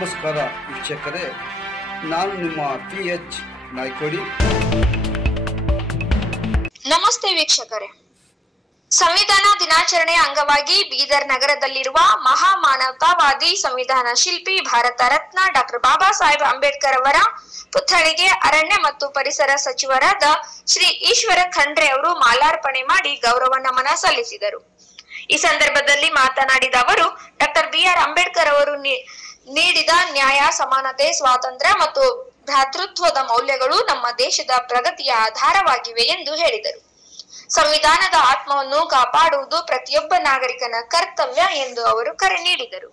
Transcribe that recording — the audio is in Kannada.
ನಮಸ್ಕಾರ ವೀಕ್ಷಕರೇ, ನಾನು ನಿಮ್ಮ PH ನಾಯ್ಕೋಡಿ. ನಮಸ್ತೆ ವೀಕ್ಷಕರೇ, ಸಂವಿಧಾನ ದಿನಾಚರಣೆ ಅಂಗವಾಗಿ ಬೀದರ್ ನಗರದಲ್ಲಿರುವ ಮಹಾ ಮಾನವತಾವಾದಿ ಸಂವಿಧಾನ ಶಿಲ್ಪಿ ಭಾರತ ರತ್ನ ಡಾಕ್ಟರ್ ಬಾಬಾ ಸಾಹೇಬ್ ಅಂಬೇಡ್ಕರ್ ಅವರ ಪುತ್ಥಳಿಗೆ ಅರಣ್ಯ ಮತ್ತು ಪರಿಸರ ಸಚಿವರಾದ ಶ್ರೀ ಈಶ್ವರ ಖಂಡ್ರೆ ಅವರು ಮಾಲಾರ್ಪಣೆ ಮಾಡಿ ಗೌರವ ನಮನ ಸಲ್ಲಿಸಿದರು. ಈ ಸಂದರ್ಭದಲ್ಲಿ ಮಾತನಾಡಿದ ಅವರು, ಡಾಕ್ಟರ್ BR ಅಂಬೇಡ್ಕರ್ ಅವರು ನೀಡಿದ ನ್ಯಾಯ, ಸಮಾನತೆ, ಸ್ವಾತಂತ್ರ್ಯ ಮತ್ತು ಭ್ರಾತೃತ್ವದ ಮೌಲ್ಯಗಳು ನಮ್ಮ ದೇಶದ ಪ್ರಗತಿಯ ಆಧಾರವಾಗಿವೆ ಎಂದು ಹೇಳಿದರು. ಸಂವಿಧಾನದ ಆತ್ಮವನ್ನು ಕಾಪಾಡುವುದು ಪ್ರತಿಯೊಬ್ಬ ನಾಗರಿಕನ ಕರ್ತವ್ಯ ಎಂದು ಅವರು ಕರೆ ನೀಡಿದರು.